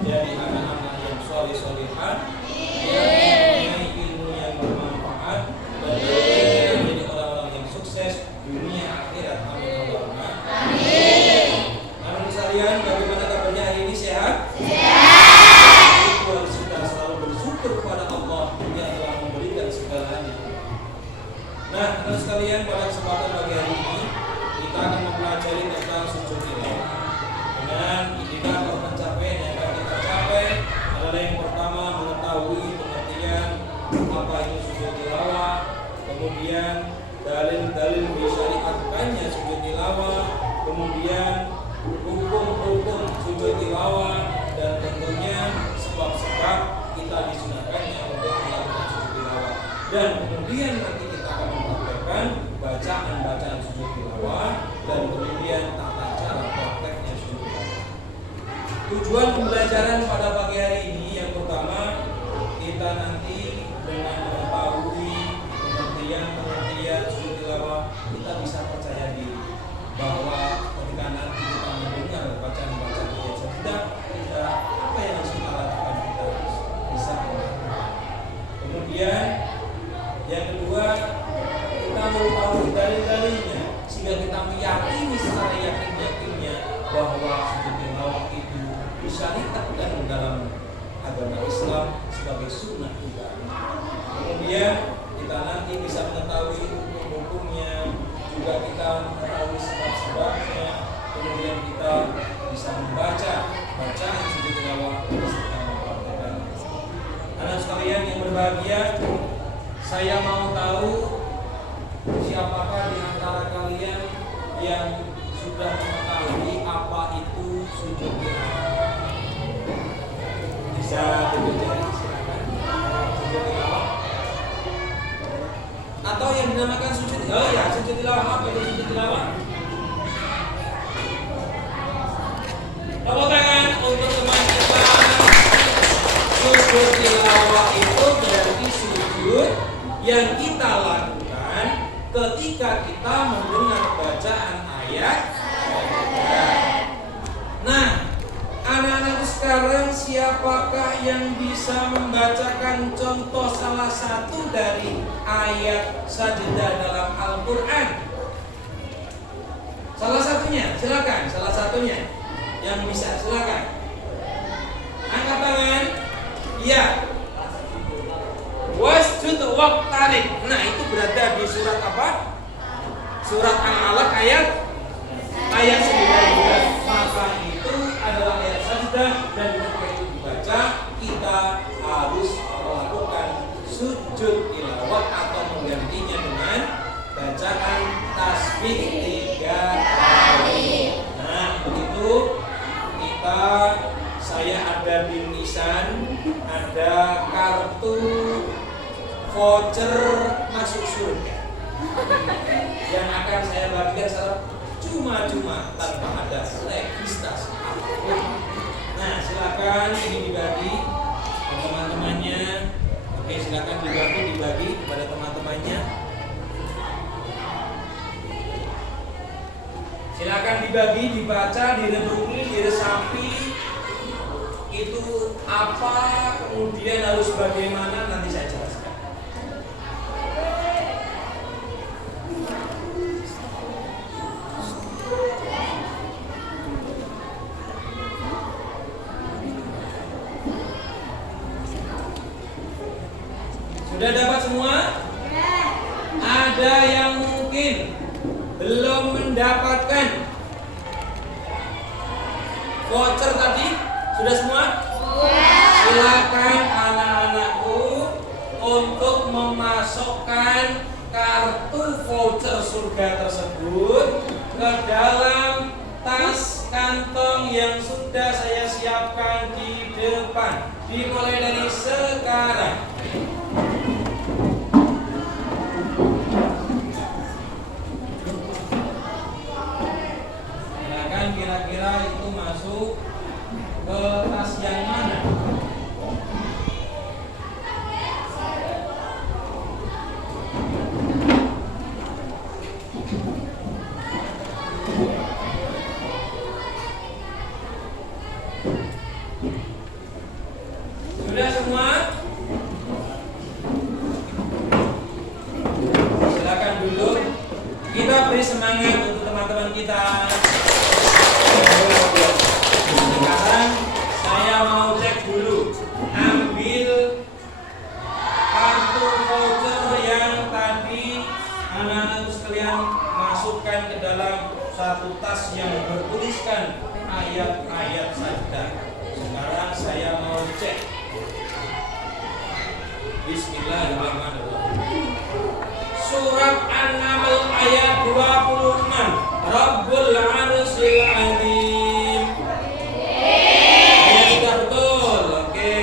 jadi anak-anak yang soleh-solehan, yang mempunyai ilmu yang bermanfaat, dan menjadi orang-orang yang sukses dunia akhirat. Amin Allahumma amin. Anak sekalian, bagaimana kabarnya hari ini? Sehat? Itu harus kita selalu bersyukur kepada Allah yang telah memberikan segalanya. Nah, anak sekalian, pada kesempatan pagi hari ini kita akan mempelajari tentang sujud tilawah. Dengan indikator pencapaian yang akan kita capai adalah yang pertama, mengetahui pengertian apa itu sujud tilawah, kemudian dalil-dalil disyariatkannya sujud tilawah, kemudian hukum-hukum sujud tilawah, dan tentunya sebab-sebab kita disunahkannya untuk melakukan sujud tilawah. Dan kemudian nanti kita akan mempraktekkan bacaan-bacaan sujud tilawah, dan kemudian tata cara prakteknya sujud tilawah. Tujuan pembelajaran pada pagi hari ini yang pertama, kita nanti dengan mengetahui pengertian sujud tilawah, kita bisa percaya diri bahwa ketika nanti kita mendengar bacaan-bacaan ayat sajdah, kita apa yang harus kita lakukan, kita bisa melakukan. Kemudian yang kedua, kita mengetahui dalil-dalilnya sehingga kita meyakini secara yakin-yakinnya bahwa sujud tilawah itu disyariatkan dalam agama Islam sebagai sunnah ibadah. Kemudian kita nanti bisa mengetahui hukum-hukumnya, juga kita mengetahui sebab-sebabnya, kemudian kita bisa membaca bacaan sujud tilawah beserta mempraktekkan. Anak sekalian yang berbahagia, saya mau tahu siapakah di antara kalian yang sudah mengetahui apa itu sujud tilawah? Bisa tunjuk jari, silakan. Sujud tilawah. Atau yang dinamakan sujud tilawah, apa itu sujud tilawah? Tepuk tangan untuk teman kita. Sujud tilawah itu berarti sujud yang kita lakukan ketika kita mendengar bacaan ayat. Nah, anak-anak sekarang, siapakah yang bisa membacakan contoh salah satu dari ayat sajdah dalam Al-Quran? Salah satunya, silakan. Salah satunya yang bisa, silakan. Angkat tangan. Iya. Wasjud waqtarib. Nah, itu berada di surat apa? Surat Al-Alaq ayat 19. Maka itu adalah ayat sajdah, dan ketika itu dibaca, kita harus melakukan sujud tilawah atau menggantinya dengan bacaan tasbih 3 kali. Nah, begitu saya ada bingkisan, ada kartu voucher masuk surga yang akan saya bagikan secara cuma-cuma tanpa ada registrasi. Nah, silakan ini dibagi ke teman-temannya. Oke, silakan dibagi kepada teman-temannya. Silakan dibagi, dibaca, direnungi, diresapi. Itu apa, kemudian harus bagaimana, nanti saya jelaskan. Sudah dapat semua? Ada yang mungkin belum mendapatkan voucher tadi? Sudah semua? Silakan anak-anakku untuk memasukkan kartu voucher surga tersebut ke dalam tas kantong yang sudah saya siapkan di depan. Dimulai dari sekarang. Silakan, kira-kira itu masuk ke tas yang mana? cek dulu, ambil kartu voucher yang tadi anak-anak sekalian masukkan ke dalam satu tas yang bertuliskan ayat-ayat sajdah. Sekarang saya mau cek. Bismillahirrahmanirrahim. Surat An-Naml ayat 26. Rabbul Arsyil Azim. Sudah betul. Oke.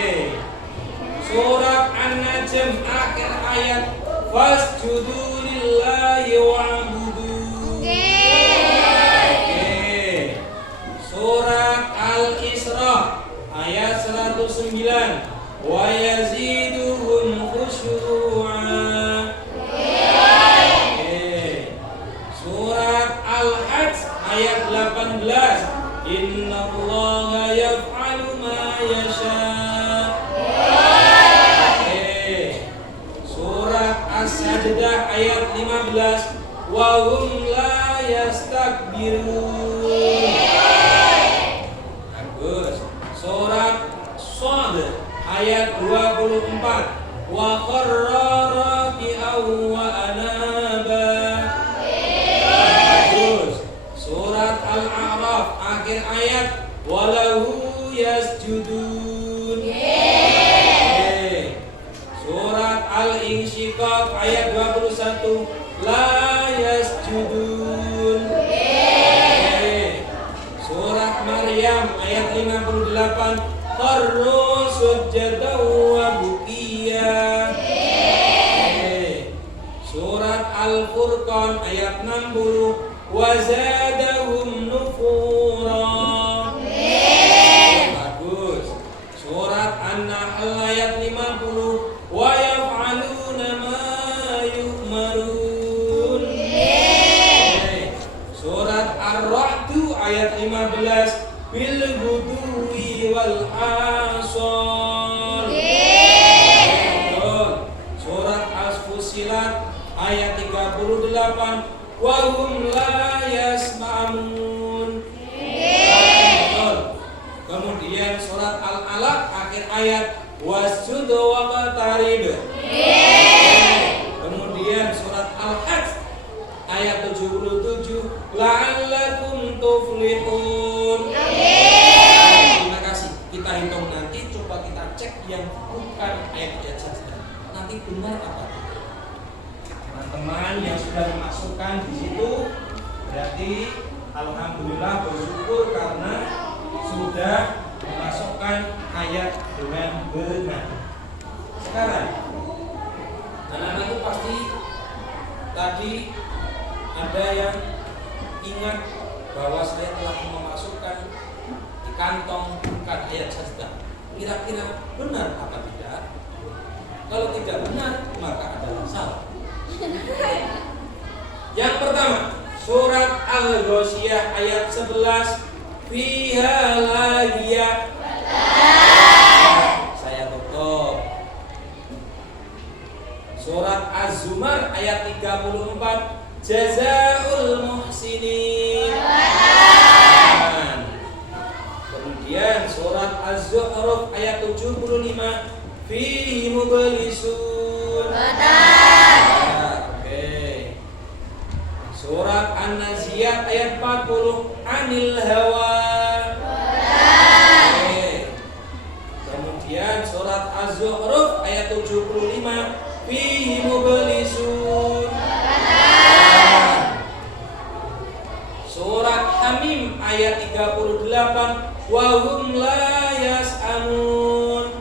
Surat An-Najm akhir ayat fasjudu lillahi wa'budu. Oke. Surat Al-Isra ayat 109. Wa yaziduhum khusyu'a. Surat Al-Hajj ayat 18. Innallaha yaf'alu ma yasha'. Surat As-Sajdah ayat 15. Wa hum la yastakbirun. Bagus. Surat Shad ayat 24. Wa qarra raki'aw wa anaba. Bagus. Surat Al-A'raf akhir ayat walahu yasjudun. Surat Al-Insyiqaq ayat 21. La yasjudun. Surat Maryam ayat 58. Kharru sujjadan wa bukiya. Surat Al-Furqan ayat 60. Wa zadahum nufura. Bagus. Surat An-Nahl ayat 50. Wa yaf'aluna ma yu'marun. Surat Ar-Ra'd ayat 15. Bil ghudwi wal asal. Surat As-Fussilat ayat 38. Wa hum la yasma'un. Kemudian surat Al-Alaq akhir ayat wasjud waqtarib. Kemudian surat Al-Hajj ayat 77. La'allakum tuflihun. Terima kasih. Kita hitung nanti, coba kita cek yang bukan ayat-ayat sajdah. Nanti benar apa tidak? Teman-teman yang sudah memasukkan di situ berarti alhamdulillah bersyukur karena sudah memasukkan ayat dengan benar. Sekarang anak-anak itu pasti tadi ada yang ingat bahwa saya telah memasukkan di kantong bukan ayat sajdah. Kira-kira benar apa tidak? Kalau tidak benar maka adalah salah. Yang pertama, surat Al-Ghasyiyah ayat 11. Fiha lagiyah. Saya tutup. Surat Az-Zumar ayat 34. Jazaul muhsinin. Kemudian surat Az-Zukhruf ayat 75. Fihi mublisun. Surat An-Naziyat ayat 40. Anil hawa. Kemudian surat Az-Zukhruf ayat 75. Fihi mublisun. Surat Hamim ayat 38. Wa hum la yas'amun.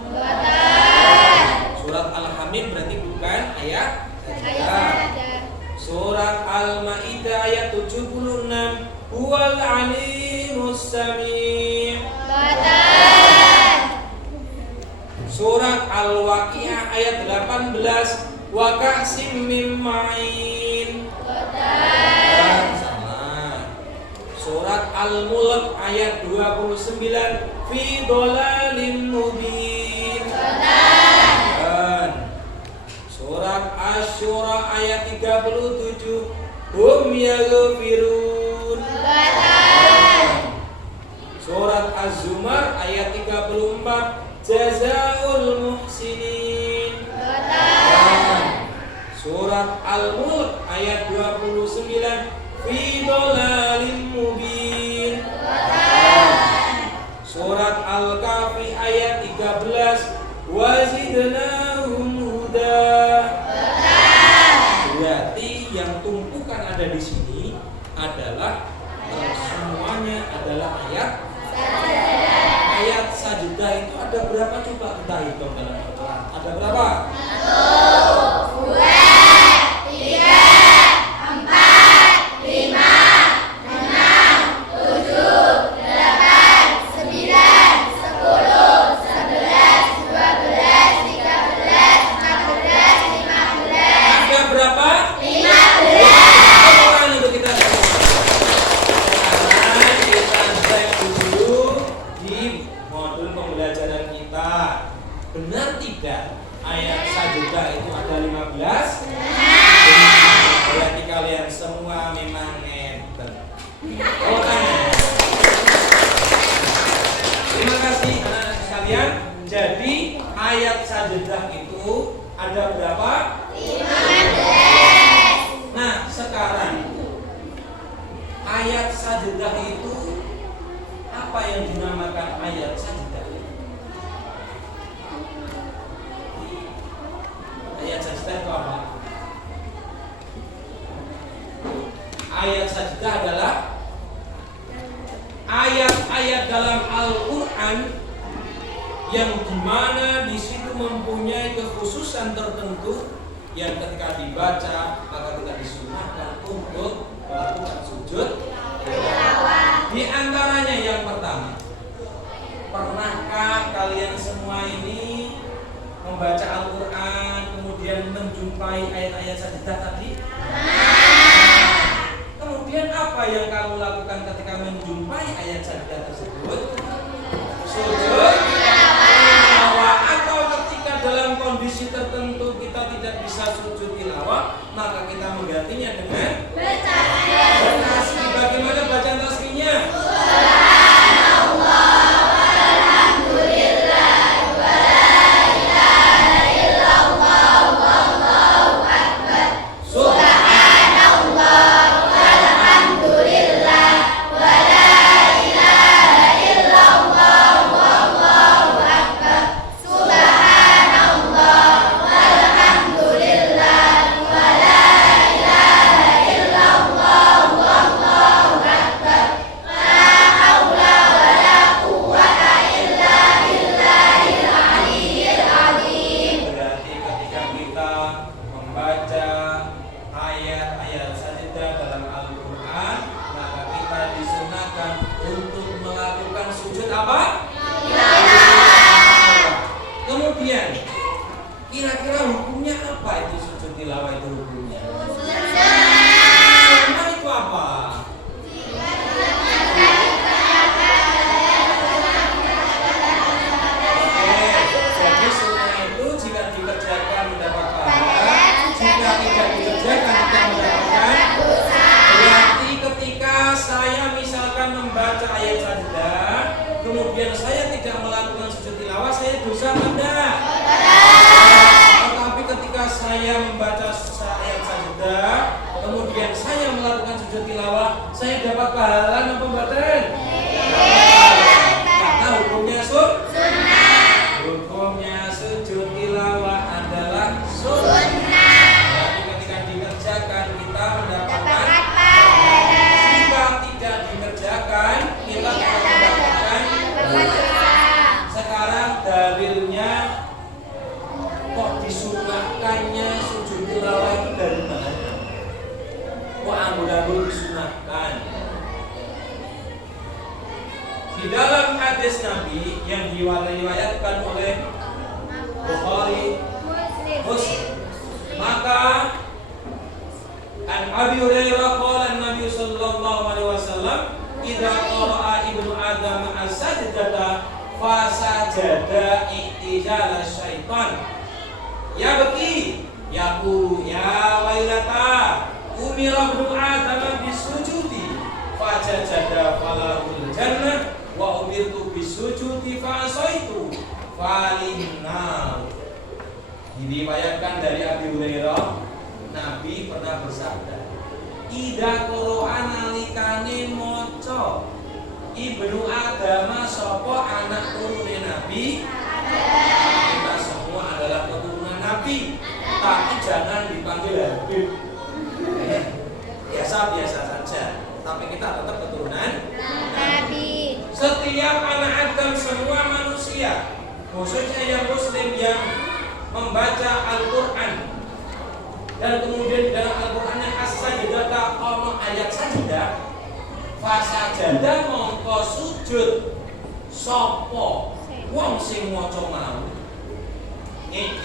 Surat Al-Hamim berarti bukan ayat sajdah. Surat Al-Maidah ayat 76. Huwal alimus sami'. Surat Al-Waqiah ayat 18. Wa ka'sim mim ma'in. Surat Al-Mulk ayat 29. Fi dhalalin mubin. Surat Asy-Syura ayat 37. Hum yaghfirun. Surat Az-Zumar ayat 34, jazaul muhsinin. Surat Al-Mulk ayat 29, fi dhalalin mubin. Surat Al-Kahfi ayat 13, wazidnahum huda. Berarti yang tumpukan ada di sini adalah semuanya adalah ayat sajdah. Itu ada berapa coba kita hitung dalam Al-Quran? Ada berapa? 1, 2, 3, 4, 5, 6, 7, 8, 9, 10, 11, 12, 13, 14, 15. Ada berapa? 15. Al-Quran itu kita pembelajaran kita. Benar tidak ayat sajdah itu ada 15? Berarti kalian semua memang ngeten. Terima kasih anak-anak sekalian. Jadi ayat sajdah itu ada berapa? 15. Nah, sekarang ayat sajdah itu apa yang dinamakan ayat sajdah? Ayat sajdah itu apa? Ayat sajdah adalah ayat-ayat dalam Al-Quran yang dimana di situ mempunyai kekhususan tertentu yang ketika dibaca maka kita disunahkan untuk melakukan sujud tilawah. Di antaranya yang pertama, pernahkah kalian semua ini membaca Al-Quran kemudian menjumpai ayat-ayat sajdah tadi? Kemudian apa yang kamu lakukan ketika menjumpai ayat sajdah tersebut? Sujud tilawah. Atau ketika dalam kondisi tertentu kita tidak bisa sujud tilawah, maka kita menggantinya dengan bertasbih. Bagaimana bacaan tasbihnya? Kira-kira hukumnya apa itu sujud tilawah itu hukumnya? Sunnah itu apa? Jadi sunnah itu jika dikerjakan mendapat pahala, jika tidak dikerjakan tidak mendapatkan dosa. Berarti ketika saya misalkan membaca ayat sajdah, kemudian saya tidak melakukan sujud tilawah, saya dosa enggak? Ketika saya membaca ayat sajdah, kemudian saya melakukan sujud tilawah, saya dapat pahala apa mboten? Karena hukumnya sunnah. Hukumnya sujud tilawah adalah sunnah. Jadi ketika dikerjakan kita mendapatkan pahala. Jika tidak dikerjakan kita tidak mendapatkan pahala. Sekarang dalilnya kok disunahkannya sujud tilawah itu dari mana? Kok ambul-ambul disunahkan? Di dalam hadis Nabi yang diriwayatkan oleh Bukhari Muslim, maka an Abi Hurairah qala Nabi sallallahu alaihi wasallam idza qara'a ibnu Adam as-sajdata fasajada i'tidal syaitan ya beki yaqulu ya wailata umira ibnu Adam bisujudi fajada falahul jannah wa umirtu bisujudi fa'asaitu falinnar. Diriwayatkan dari Abi Hurairah, Nabi pernah bersabda, "Ida Qur'an alikane maca Ibnu Adam sapa anak turune Nabi, kita semua adalah keturunan Nabi, tapi jangan dipanggil Habib. Biasa-biasa saja, tapi kita tetap keturunan Nabi. Setiap anak Adam semua manusia, khususnya yang muslim yang membaca Al-Qur'an, dan kemudian di dalam Al-Qur'an yang as-sajdah ono ayat sajdah, fasajada mongko sujud sapa wong sing maca mau,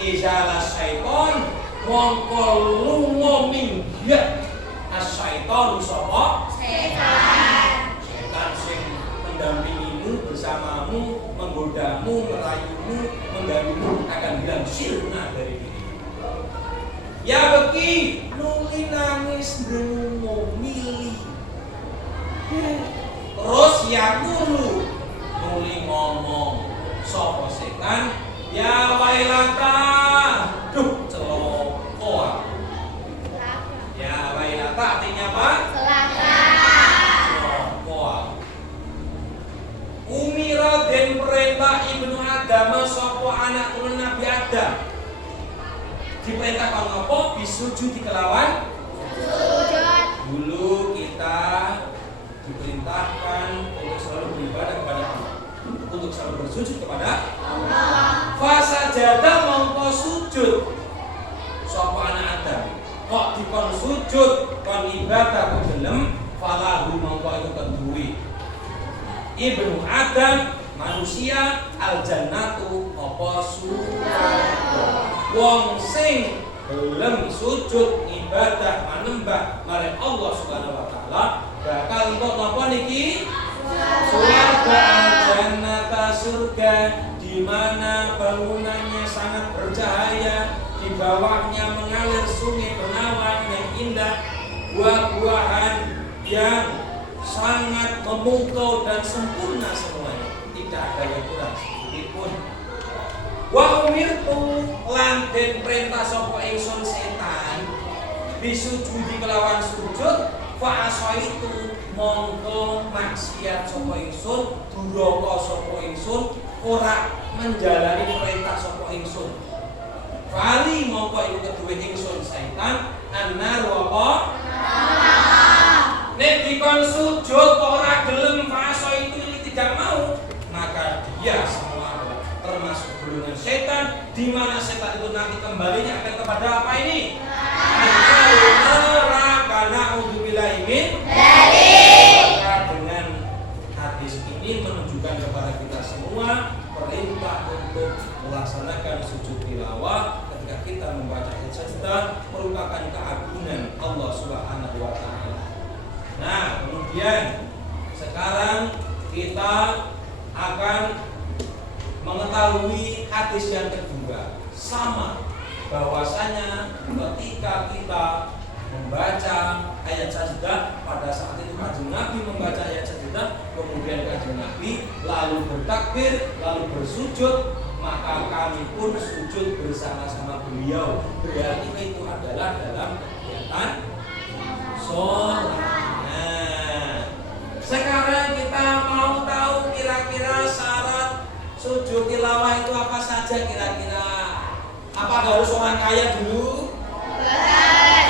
izala syaiton mongko lunga minggat as-syaiton sapa setan. Setan sing mendampingimu, bersamamu, menggodamu, merayumu, mengganggumu akan hilang sirna dari dirimu. Ya beki nuli nangis denungu milih. Terus ya guru nuli ngomong sapa setan, ya wailata, duh celaka. Ya wailata artinya apa? Celaka. Umira den perintah Ibnu Adam sapa anak turun Nabi Adam. Diperintahkan apa? Bisujud kelawan sujud. Dulu kita diperintahkan untuk selalu beribadah kepada Allah, untuk selalu bersujud kepada Allah. Fasajada mongko sujud sapa anak Adam. Kok dikon sujud kon ibadah kok gelem, falahu mongko iku keduwe Ibnu Adam manusia al-jannatu apa surga. Wong sing gelem sujud ibadah manembah marang Allah Subhanahu wa taala bakal entuk napa niki? Surga, al-jannata surga, di mana bangunannya sangat bercahaya, di bawahnya mengalir sungai Benawan yang indah, buah-buahan yang sangat memukau dan sempurna semuanya, tidak ada yang kurang sedikitpun. Wa umirtu lan den perintah sapa ingsun setan bisujudi kelawan sujud fa asaitu mongko maksiat sapa ingsun, duraka sapa ingsun, ora menjalani perintah sapa ingsun. Fali mongko iku keduwe ingsun setan annar wa nek dikon sujud kok ora gelem fasa itu ini tidak mau, maka dia semua adalah termasuk golongan setan, di mana setan itu nanti kembalinya akan kepada apa ini? Neraka. Na'udzubillahi min dzalik. Dengan hadis ini menunjukkan kepada kita semua perintah untuk melaksanakan sujud tilawah ketika kita membaca ayat sajdah merupakan keagungan Allah Subhanahu wa taala. Nah, kemudian sekarang kita akan mengetahui hadis yang kedua. Sama, bahwasanya ketika kita membaca ayat sajdah, pada saat itu Kanjeng Nabi membaca ayat sajdah, kemudian Kanjeng Nabi lalu bertakbir, lalu bersujud, maka kami pun sujud bersama-sama beliau. Berarti itu adalah dalam kegiatan sholat. Sekarang kita mau tahu kira-kira syarat sujud tilawah itu apa saja kira-kira. Apakah harus orang kaya dulu?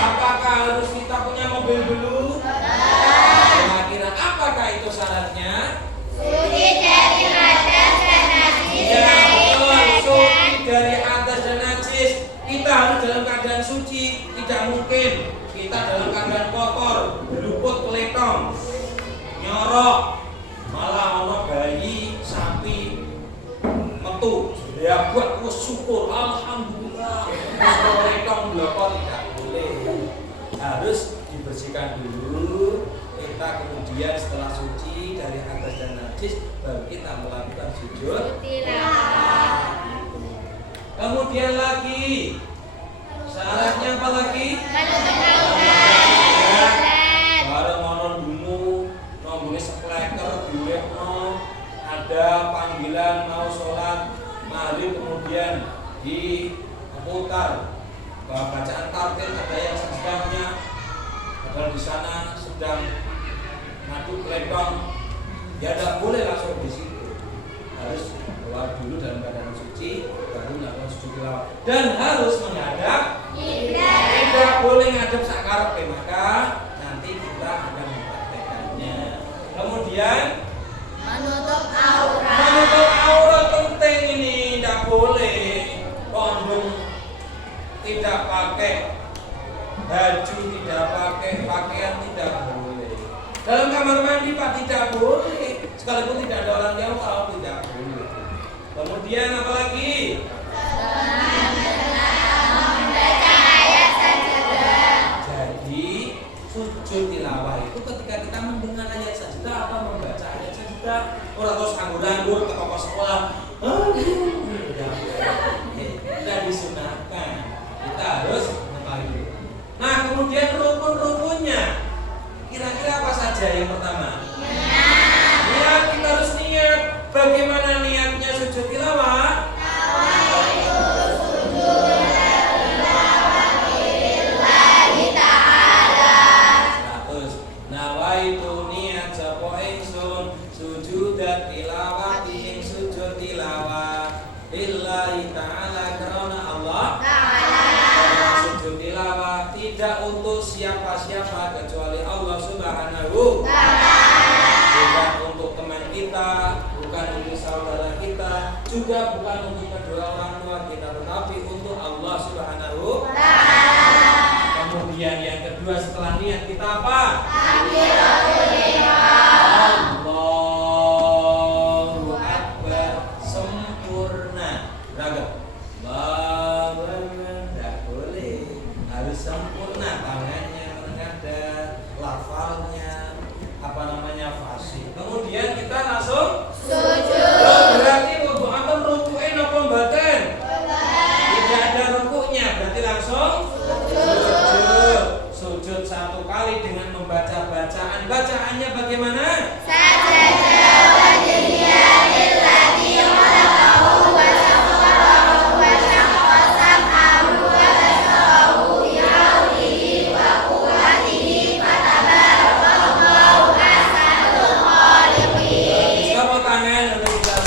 Apakah harus kita punya mobil dulu? Kira-kira apakah itu syaratnya? Suci dari atas dan najis. Ya betul, suci dari atas dan najis. Kita harus dalam keadaan suci, tidak mungkin kita dalam keadaan kotor, berluput keletong, nyorok, malah ono bayi sapi metu ya buat syukur alhamdulillah keletong bloko tidak boleh, harus dibersihkan dulu. Kita kemudian setelah suci dari atas dan najis baru kita melakukan sujud tilawah. Kemudian lagi syaratnya apa lagi? Bareng ono dulu nonggone sepleker diwekno tahlil kemudian diputar bacaan tartil, ada yang sedangnya, padahal di sana sedang ngaduk lepang, ya tidak boleh langsung di situ, harus keluar dulu dalam keadaan suci baru melakukan sujud tilawah dan harus menghadap tidak boleh ngadep sakarepe, maka nanti kita akan mempraktekannya. Kemudian menutup aurat penting ini, tidak boleh kondom, tidak pakai baju, tidak pakai pakaian, tidak boleh. Dalam kamar mandi Pak tidak boleh, sekalipun tidak ada orang yang tahu, tidak boleh. Kemudian apa lagi? Membaca ayat sajadah. Jadi sujud tilawah itu ketika kita mendengar ayat sajadah atau membaca ayat sajadah, orang terus anggur-anggur ke toko sekolah, tidak disunahkan. Kita harus mengetahui. Nah, kemudian rukun-rukunnya kira-kira apa saja? Yang pertama, niat. Kita harus niat. Bagaimana niatnya sujud tilawah? Nawaitu niat sapa ingsun sujudat tilawati ing sujud tilawah lillahi ta'ala, karena Allah sujud tilawah tidak untuk siapa-siapa kecuali Allah Subhanahu bukan untuk teman kita, bukan untuk saudara kita, juga bukan untuk kedua orang tua kita, tetapi untuk Allah Subhanahu. Kemudian yang kedua setelah niat kita apa? Allahu Akbar, sempurna. Beragam. Allahu Akbar, tidak boleh, harus sempurna, tangannya ada, lafalnya, apa namanya, fasih. Kemudian kita langsung sujud. Berarti untuk apa rukuin apa mboten? Tidak ada rukuknya, berarti langsung sujud. Sujud satu kali dengan membaca bacaan. Bacaannya bagaimana? Sajadah wajhiyah lillazi khalaqahu wa sawwarahu wa syaqqa sam'ahu wa basarahu bi hawlihi wa quwwatihi fatabarakallahu ahsanul khaliqin. Tepuk tangan untuk kita.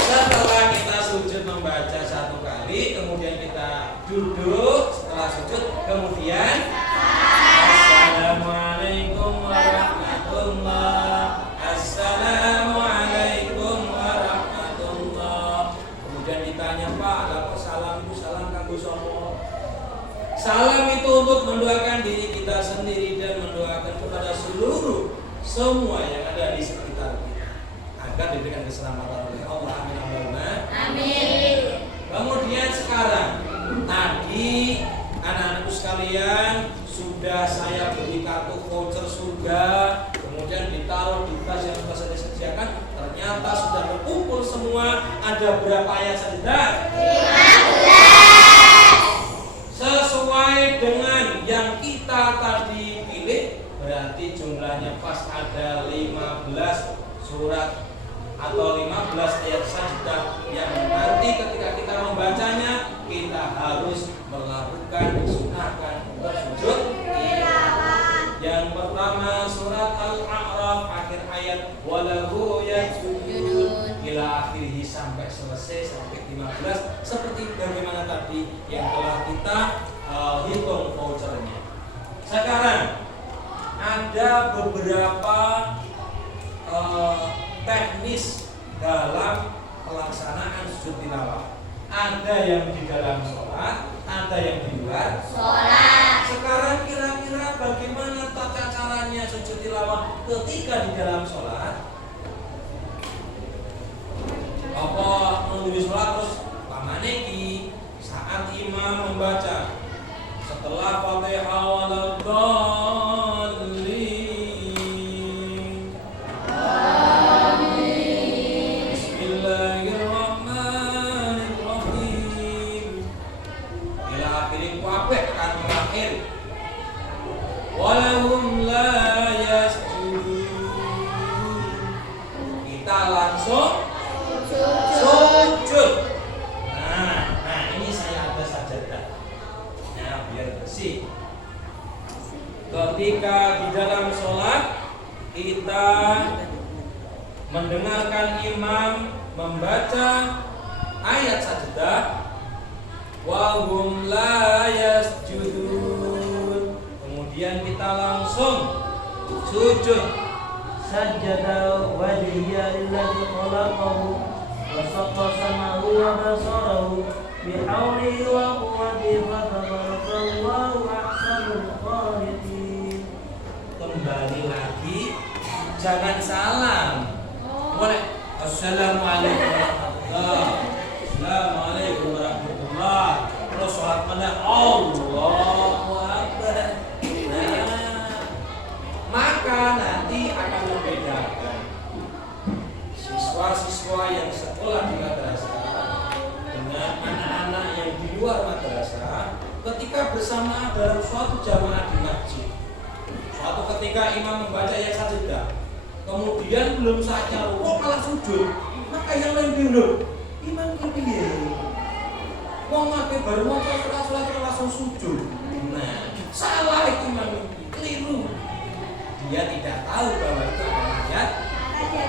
Setelah kita sujud membaca satu kali, kemudian kita duduk. Setelah sujud, kemudian Assalamualaikum warahmatullah. Assalamualaikum warahmatullah. Kemudian ditanya, Pak, apa salam itu? Salam kanggo sapa? Salam itu untuk mendoakan diri kita sendiri dan mendoakan kepada seluruh semua yang ada di sekitar kita agar diberikan keselamatan oleh Allah. Amin. Amin. Kemudian sekarang, tadi anak-anakku sekalian sudah saya beri kartu voucher surga, kemudian ditaruh di tas yang sudah saya sediakan. Ternyata sudah terkumpul semua. Ada berapa ayat saja? 15. Sesuai dengan yang kita tadi pilih, berarti jumlahnya pas ada 15 surat atau 15 ayat saja yang nanti ketika kita membacanya kita harus melakukan disunahkan untuk sujud tilawah. Yang pertama surat Al-A'raf akhir ayat walahu yasjudun ila akhirih sampai selesai sampai 15 seperti bagaimana tadi yang telah kita hitung vouchernya. Sekarang ada beberapa teknis dalam pelaksanaan sujud tilawah. Ada yang di dalam sholat, ada yang di luar sholat. Sekarang kira-kira bagaimana tata caranya sujud tilawah ketika di dalam sholat? Apa menuju sholat terus pamaneki saat imam membaca setelah Fatihah waladhdallin. Walahum la yasjudun. Kita langsung sujud. membaca ayat sajdah wa hum la yasjudun, kemudian kita langsung sujud. Sajada wajhiya lillazi khalaqahu wa saqqa samahu wa basarahu bihawlihi wa quwwatihi wa tabarakallahu ahsanul khaliqin. Kembali lagi, jangan salam. Boleh. Assalamualaikum warahmatullahi. Assalamualaikum warahmatullahi. Terus sholat pada Allahu Akbar. Nah, maka nanti akan membedakan siswa-siswa yang sekolah di madrasah dengan anak-anak yang di luar madrasah ketika bersamaan dalam suatu jamaah di masjid. Suatu ketika imam membaca ayat sajdah, kemudian belum saatnya rukuk malah sujud, maka yang lain bingung, imam piye? Wong ngake baru mau sholat langsung sujud. Nah, salah itu imam ini, keliru. Dia tidak tahu bahwa itu adalah ayat.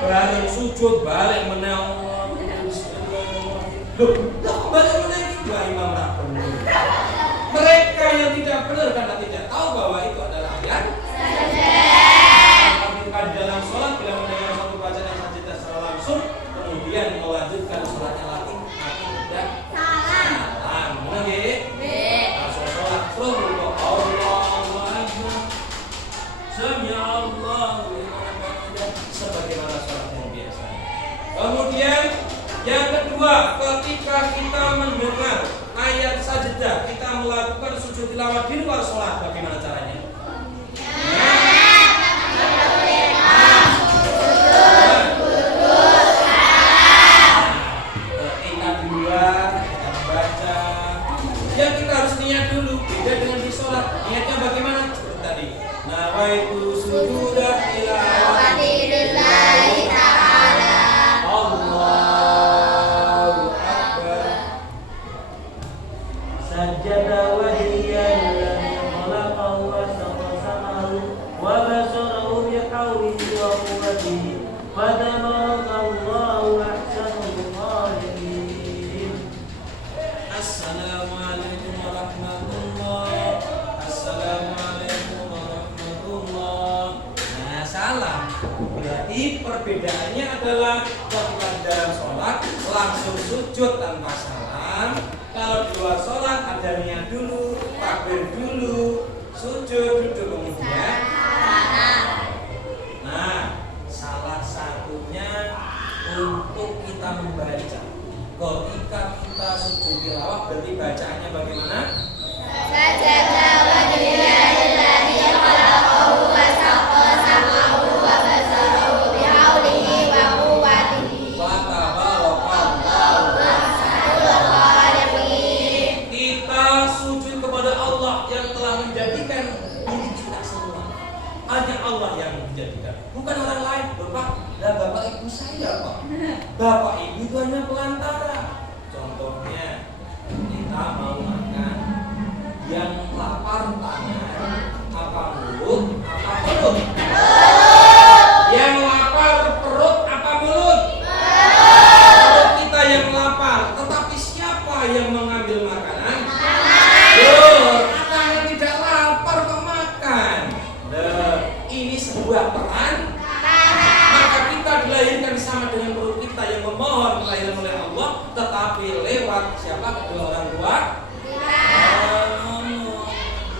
Baru sujud balik menang. Loh, balik menang juga imam rakyat. Mereka yang tidak benar karena tidak tahu bahwa itu adalah ayat. Di dalam sholat bila mendengar satu bacaan yang sajdah secara langsung, kemudian melanjutkan sholatnya lagi, maka tidak salam. Langsung sholat terus Allahu Akbar, Sami Allahu liman hamidah, sebagaimana sholat yang biasa. Kemudian yang kedua, ketika kita mendengar ayat sajdah, kita melakukan sujud tilawah di luar sholat, bagaimana caranya? Yang kita harus niat dulu, beda dengan di sholat. Niatnya bagaimana? Seperti tadi. Nawaitu sujuda tilawati lillahi ta'ala. Allahu Akbar. Sajada wajhiya lillazi khalaqahu wa saqqa samahu wa basarahu bihawlihi wa quwwatihi wa tabarakallahu ahsanul khaliqin. Assalamualaikum warahmatullahi. Assalamualaikum warahmatullahi. Nah, salam. Berarti perbedaannya adalah ketika di dalam sholat langsung sujud tanpa salam. Kalau di luar sholat ada niat dulu, takbir dulu, sujud, duduk kemudian. Nah, salah satunya untuk kita membaca. Ketika kita sujud tilawah berarti bacaannya bagaimana? Sajada wajhiya lillazi khalaqahu wa saqqa samahu wa basarahu bihawlihi wa quwwatihi Wa tabarakallahu ahsanul khaliqin. Kita sujud kepada Allah yang telah menjadikan diri kita semua. Hanya Allah yang menjadikan, bukan orang lain. Bapak ibu saya, Pak. Bapak ibu itu hanya pelantara. Contohnya, kita mau makan, yang lapar tangan, apa mulut, apa perut? Yang lapar perut, apa mulut? Perut kita yang lapar. Tetapi siapa yang mengambil makanan? Anak yang tidak lapar kok makan. Ini sebuah peran. Maka kita dilahirkan sama dengan perut kita yang memohon kelahiran oleh Allah, tetapi lewat siapa? Kedua orang tua.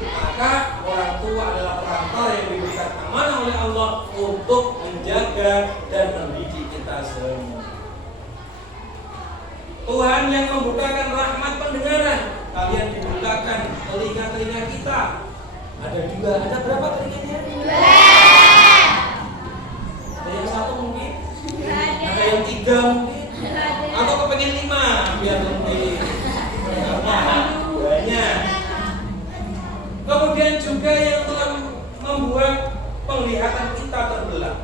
Maka orang tua adalah perantara yang diberikan amanah oleh Allah untuk menjaga dan mendidik kita semua. Tuhan yang membukakan rahmat pendengaran, kalian dibukakan telinga-telinga kita. Ada dua, ada berapa telinganya? Ada yang satu mungkin, ada yang tiga mungkin, atau kepengen 5 biar lebih banyak. Kemudian juga yang telah membuat penglihatan kita terbelah.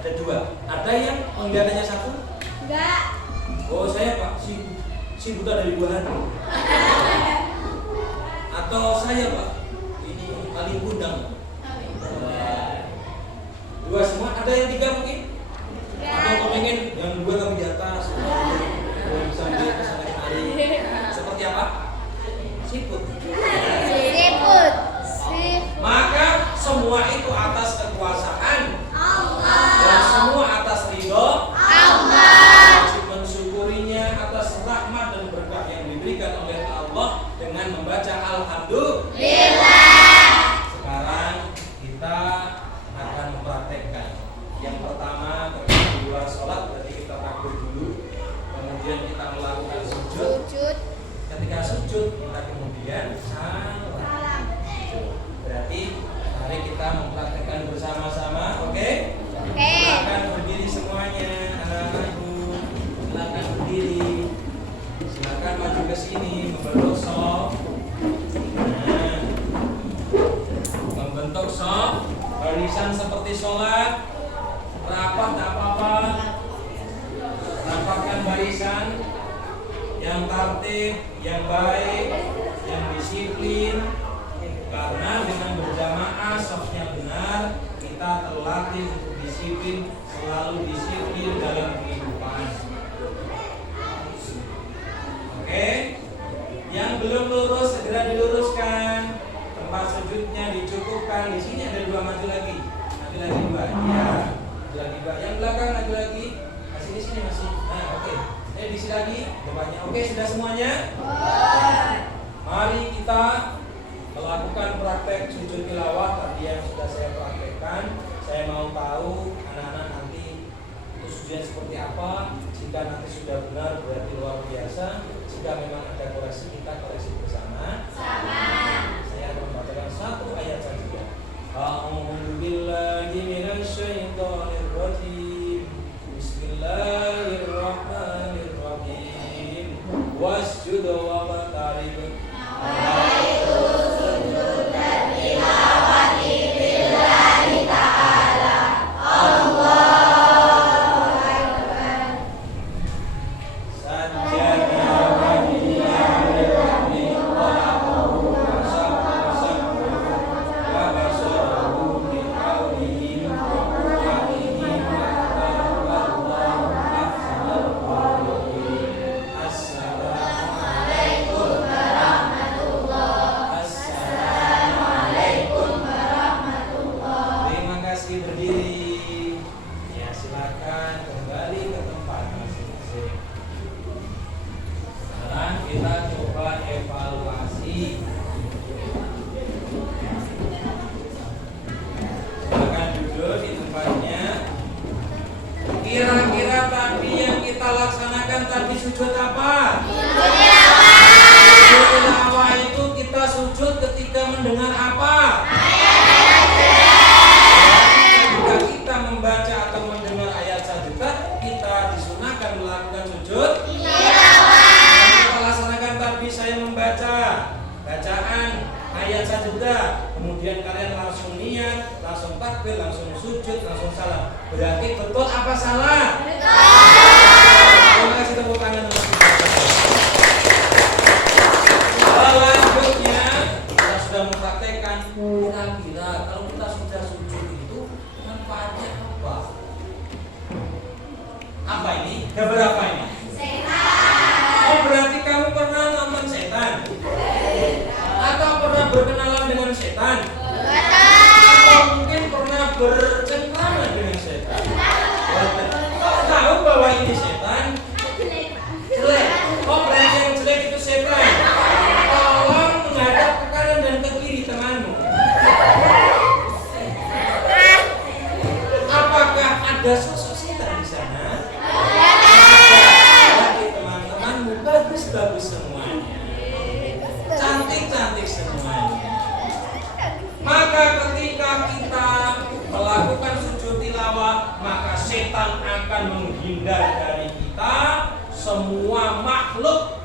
Ada dua, ada yang penglihatannya satu. Enggak. Oh saya Pak, si buta dari buah hati. Atau saya Pak, ini paling gundang. Dua semua, ada yang tiga mungkin? Atau kepengen yang dua tapi apa? Siput. Siput. Maka semua itu atas kekuasaan Allah. dan semua atas ridho Allah. wajib mensyukurinya atas rahmat dan berkah yang diberikan oleh Allah dengan membaca alhamdulillah. Sekarang kita akan mempraktekkan. Yang pertama ketika di luar sholat berarti kita takbir dulu, kemudian kita melakukan sujud. Sujud. Ketika sujud kita kemudian salam. Berarti mari kita mempraktekkan bersama-sama, oke? Oke. Silakan berdiri semuanya, anak-anakku. Silakan berdiri. Silakan maju ke sini, membentuk soft. Nah, membentuk soft, barisan seperti sholat. Rapat tak apa-apa. Rapatkan barisan yang tertib, yang baik, yang disiplin. Karena dengan berjamaah softnya benar, kita terlatih untuk disiplin, selalu disiplin dalam kehidupan. Oke, yang belum lurus segera diluruskan. Tempat sujudnya dicukupkan. Di sini ada dua, maju lagi dua. Iya, maju lagi dua. Yang belakang maju lagi. Masih di sini masih. Nah, oke. Di sini lagi depannya. Oke, sudah semuanya? Mari kita melakukan praktek sujud tilawah tadi yang sudah saya praktekkan. Saya mau tahu anak-anak nanti itu sujudnya seperti apa. Jika nanti sudah benar berarti luar biasa. Jika memang ada koreksi, kita koreksi bersama. Saya akan membacakan satu ayat saja. A'udzu billahi minasyaitonir rajim. Bismillahirrahmanirrahim. Wasjud waqtarib. Kira-kira tadi yang kita laksanakan tadi sujud apa? Sujud tilawah itu kita sujud ketika mendengar apa? Ketika kita membaca atau mendengar ayat sajadah, kita disunahkan melakukan sujud tilawah. Yang kita laksanakan tadi saya membaca bacaan ayat sajadah, kemudian kalian langsung niat, langsung takbir, langsung sujud, langsung salam. Berarti betul apa salah? Terima kasih, tepuk tangan untuk kita. Selanjutnya kita sudah mempraktekkan kira-kira kalau kita sudah sujud itu manfaatnya apa? Apa ini? Gambar apa ini? Setan. Oh, berarti kamu pernah nonton setan? Atau pernah berkenalan dengan setan? Atau mungkin pernah bercengkrama dengan setan? Kau tahu bahwa ini setan? Jelek. Oh, berarti yang jelek itu setan. Tolong menghadap ke kanan dan ke kiri temanmu. Apakah ada sosok setan di sana? Berarti teman-temanmu bagus-bagus semuanya. Cantik-cantik semuanya. Maka ketika kita melakukan sujud tilawah, maka setan akan menghindar dari kita. Semua makhluk,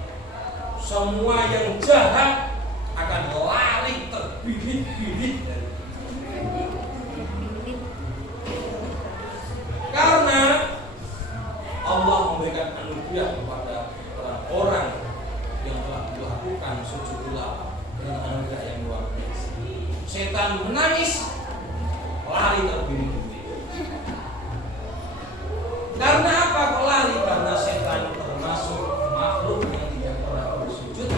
semua yang jahat akan lari terbirit-birit dari kita. Karena Allah memberikan anugerah kepada orang-orang yang telah melakukan sujud tilawah dengan anugerah yang luar biasa. Setan menangis, lari terbirit-birit. Karena apa kok lari? Karena setan termasuk makhluk yang tidak pernah bersujud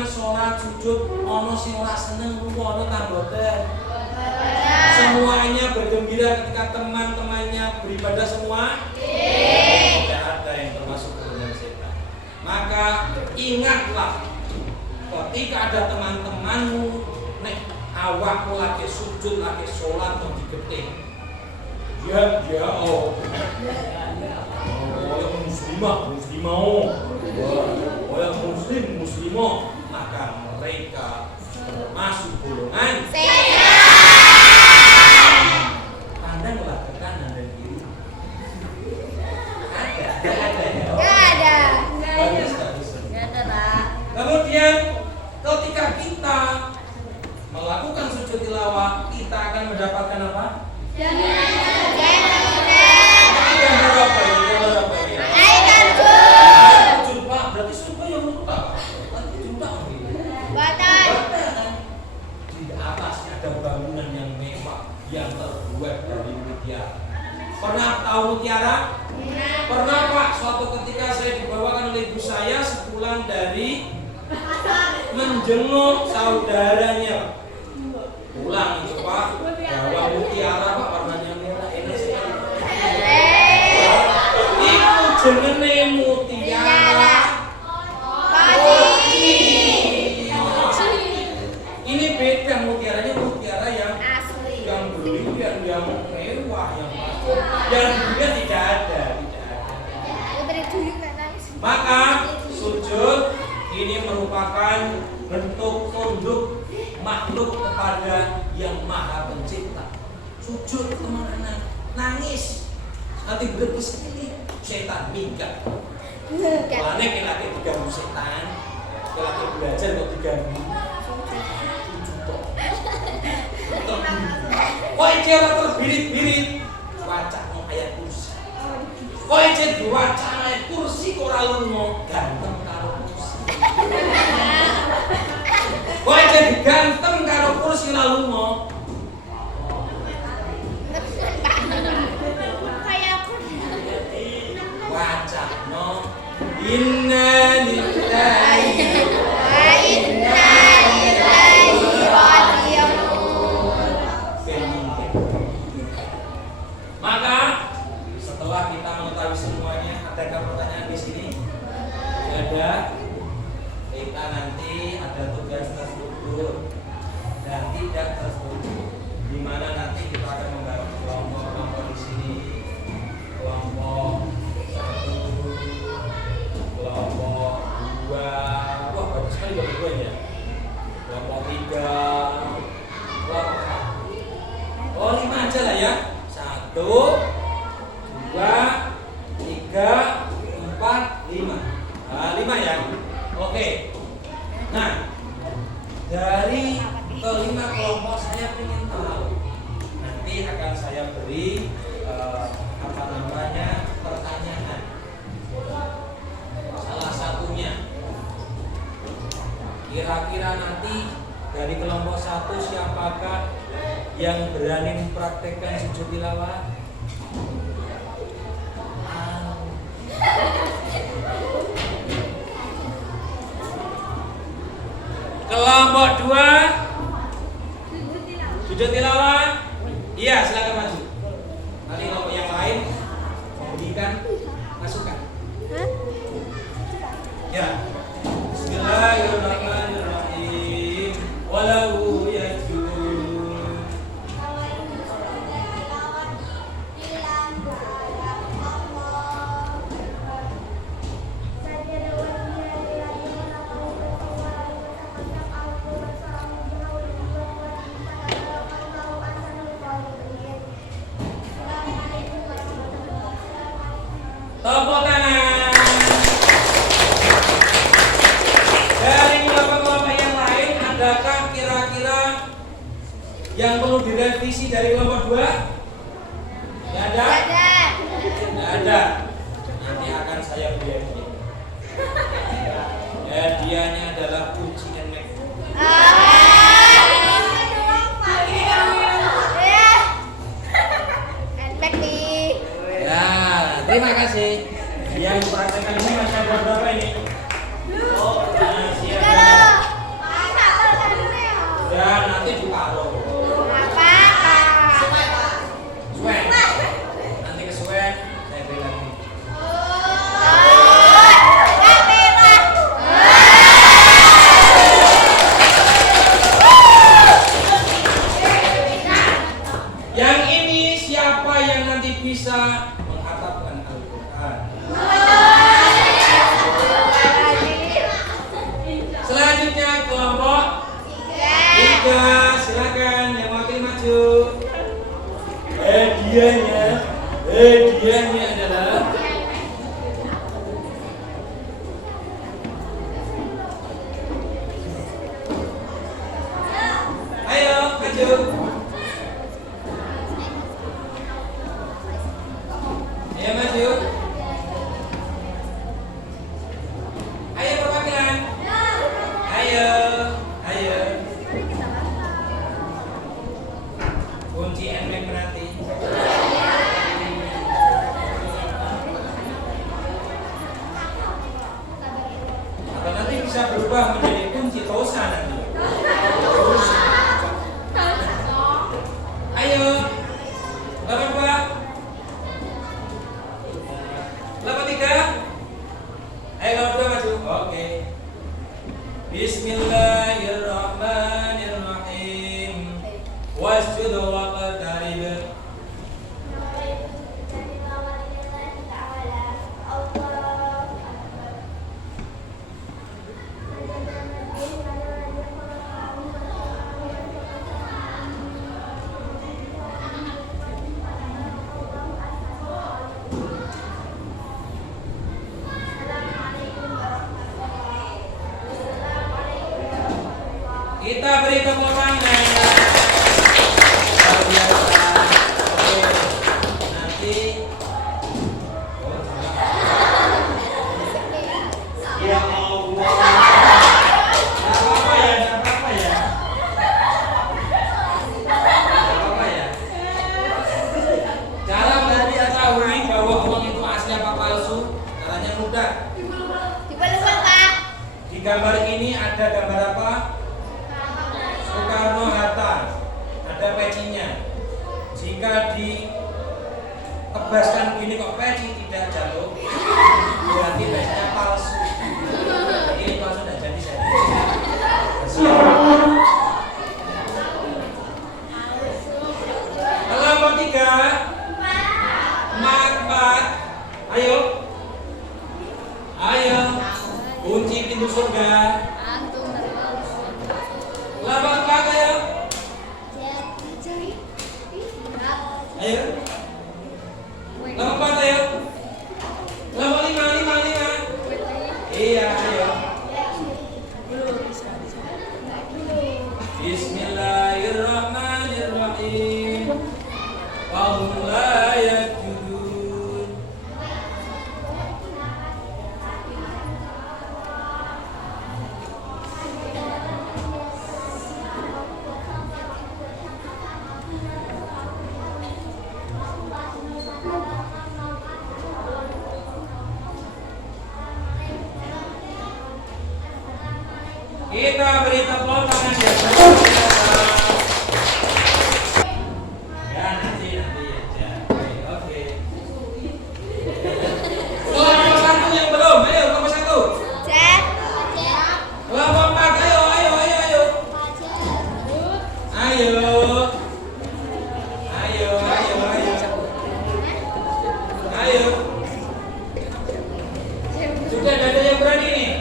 teman-teman sholat sujud ono sing ora seneng ku ono ta mboten? Semuanya bergembira ketika teman-temannya beribadah semua? Tidak ada yang termasuk golongan setan. Maka ingatlah ketika ada teman-temanmu nek awakmu lagi sujud, lagi sholat mau digeting. Ya, oh yang muslimah, oh yang muslimah, maka mereka termasuk golongan pandanglah ke kanan dan kiri. Ada ya. Gak ada. Bagus. Gak ada, Pak. Kemudian ketika kita melakukan sujud tilawah, kita akan mendapatkan apa? Gambar apa ini? Air Sujud Pak, berarti surga yang lupa. Nanti juga Batan. di atasnya ada bangunan yang mewah yang terbuat dari mutiara. Pernah tahu mutiara? Pernah Pak, suatu ketika saya dibawakan oleh ibu saya sepulang dari menjenguk saudaranya. Pulang itu Pak, bawa mutiara Pak, warnanya merah, enak sekali. Itu jenenge mutiara. Ini beda mutiaranya, mutiara yang Asli. berlian, yang mewah, yang juga tidak ada. Dari dulu nggak nangis. Maka sujud ini merupakan bentuk tunduk makhluk kepada yang maha pencipta. Sujud kemana? Nangis. Nanti berbis ini setan minggat. Karena kita diganggu setan, kita belajar kok diganggu. Kok cewek terbirit-birit, wacah mau ayat kursi. Kok cewek diwacah ayat kursi kok ora lunga ganteng karo kursi. Kok cewek ganteng karo kursi ora lunga. Wacah no inna lillahi Wa inna ilaihi raji'un. Maka setelah kita mengetahui semuanya, adakah pertanyaan di sini? Ada. Kita nanti ada tugas terstruktur dan tidak terstruktur, di mana nanti kita akan membagi kelompok-kelompok di sini. Kelompok 1, kelompok 2, wah bagus sekali bagi gue ya. Kelompok 3, kelompok 5 aja lah ya. 1, 2, 3, 4, 5. 5 ya. Oke. Nah, dari kelima kelompok saya ingin tahu. Nanti akan saya beri pertanyaan. Salah satunya, kira-kira nanti dari kelompok 1 siapakah yang berani mempraktekkan sujud tilawah? Kelompok 2 sujud tilawah? Iya, silakan maju. Nanti kelompok yang lain memberikan masukan. Ya. Bismillahirrahmanirrahim. Walau yajud. Tepuk tangan. Dari kelompok-kelompok yang lain, adakah kira-kira yang perlu direvisi dari kelompok 2? Tidak ada? Tidak ada. Nanti akan saya beri hadiah. Hadiahnya adalah kunci dan MacBook. Ya, terima kasih. Yang praktekkan ini masih ada berapa ini? Oh, masih ada maju. Ayo maju. Ayo perwakilan. Ayo, ayo. Kunci NMAX menanti. Atau nanti bisa berubah menjadi kunci tosa nanti. Ayo, 82, 83. Ayo 82 maju. Oke. Bismillahirrahmanirrahim. Wasjud waqtarib. Kita beri tepuk tangan. Luar biasa. Oke. Nanti ya Allah. Enggak apa-apa ya, enggak apa-apa ya. Enggak apa-apa ya. Cara mengetahui bahwa uang itu asli apa palsu, caranya mudah. Dibalik, Pak. Di gambar ini ada gambar apa? Soekarno Hatta, ada pecinya. Jika ditebaskan begini kok peci tidak jatuh, berarti pecinya palsu. Ini palsu tidak jadi. Kelompok 3, 4. Ayo, ayo, kunci pintu surga. Kelompok 4 ayo. Ayo. Kelompok 4 ayo. Kelompok 5. Iya, ayo. Bismillahirrahmanirrahim. Wa hum la yasjudun. Kita beri tepuk tangan ya. Ya nanti aja. Oke. Kelompok 1 yang belum, ayo kelompok 1. Cek. Kelompok 4 ayo. Ayo. Sudah ada yang berani nih?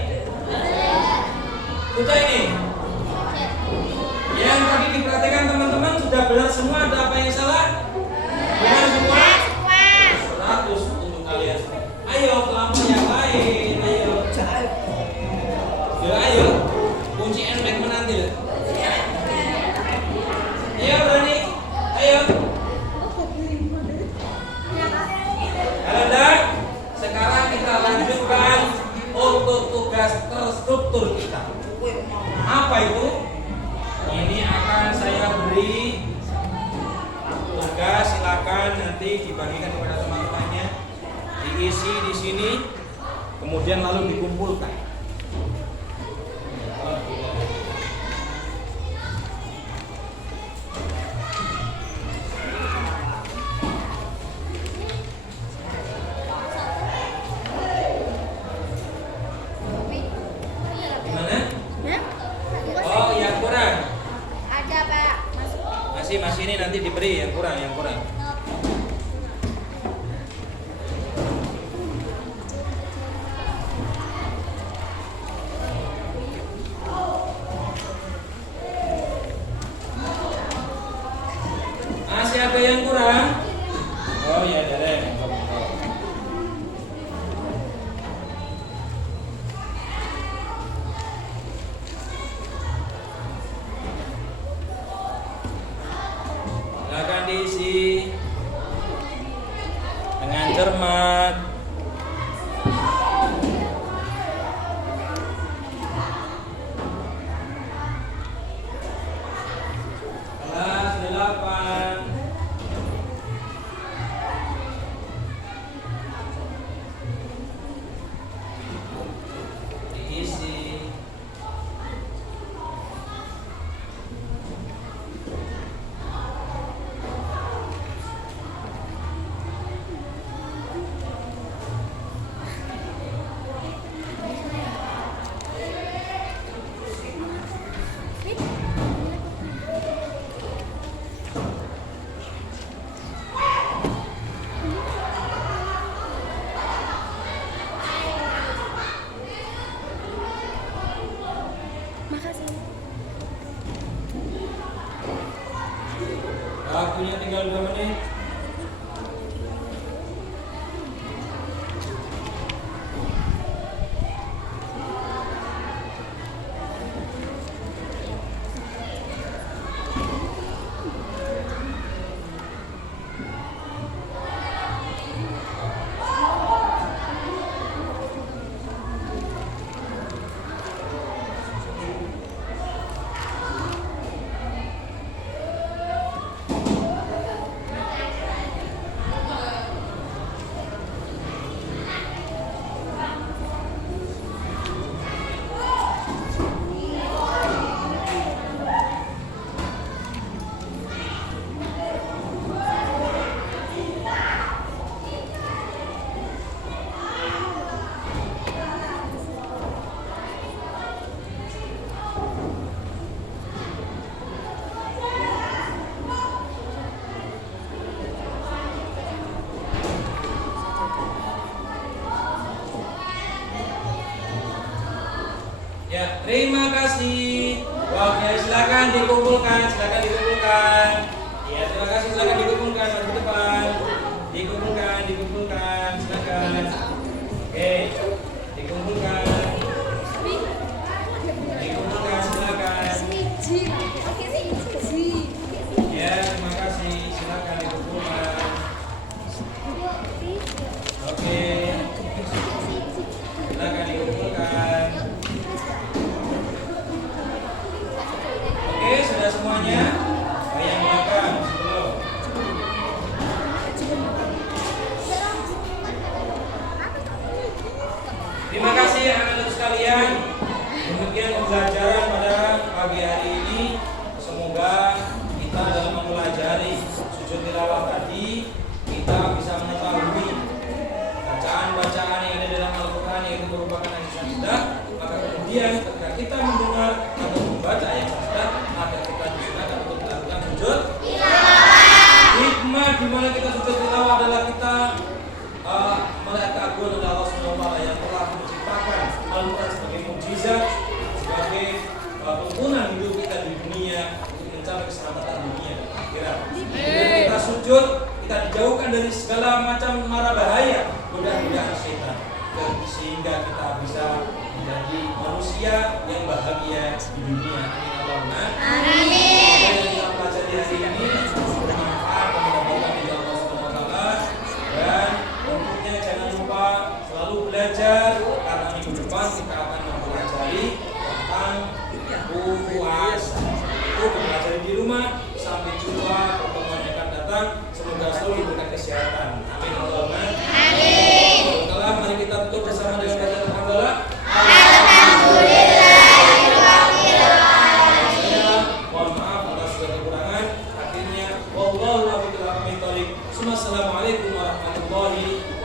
Sudah ini? Yang tadi diperhatikan teman-teman sudah benar semua, ada apa yang salah? Benar semua? 100 untuk kalian. Ayo kelompok yang lain, ayo. Ayo. Kunci NMAX menanti. Ayo berani. Ayo. Ada. Sekarang kita lanjutkan untuk tugas terstruktur kita. Apa itu? Ini akan saya beri tugas, silakan nanti dibagikan kepada teman-temannya, diisi di sini, kemudian lalu dikumpulkan. Masih ini nanti diberi yang kurang. Masih ada yang kurang? Oh ya, ada. Waktunya tinggal 2 menit. Ya, terima kasih. Waktunya silakan dikumpulkan, silakan dikumpulkan. Ya, terima kasih, silakan dikumpulkan ke depan. Dikumpulkan, silakan. Oke, dikumpulkan. Dikumpulkan, silakan. Ya, terima kasih, silakan dikumpulkan. Oke, silakan dikumpulkan. Oke, sudah semuanya? Yang belakang sebelum. Terima kasih anak-anak sekalian. Demikian pembelajaran pada pagi hari ini. Semoga kita dalam mempelajari sujud tilawah tadi kita bisa mengetahui bacaan-bacaan yang ada dalam Al-Quran yang itu merupakan ayat sajdah. Maka kemudian ketika kita mendengar atau membaca ayat sajdah, maka kita disunahkan untuk melakukan sujud tilawah. Hikmah di mana kita sujud tilawah adalah kita melihat keagungan dari Allah SWT yang telah menciptakan Al-Quran sebagai mukjizat, sebagai tuntunan hidup kita di dunia untuk mencapai keselamatan dunia dan akhirat. Kemudian kita sujud, kita dijauhkan dari segala macam mara bahaya, godaan-godaan setan, sehingga kita bisa menjadi manusia yang bahagia di dunia. Amin Allahumma amin. Dan kita pelajari hari ini bermanfaat dan mendapatkan ridha Allah Subhanahu wa taala. Dan tentunya jangan lupa selalu belajar, karena minggu depan kita akan mempelajari tentang puasa. Itu mempelajari di rumah. Sampai jumpa pertemuan yang akan datang. Semoga selalu diberikan kesehatan. Amin Allahumma amin. Setelah mari kita tutup bersama dengan bacaan alhamdulillah. Mohon maaf atas segala kekurangan. Akhirnya wallahu a'lam bishawab. Assalamualaikum warahmatullahi wabarakatuh.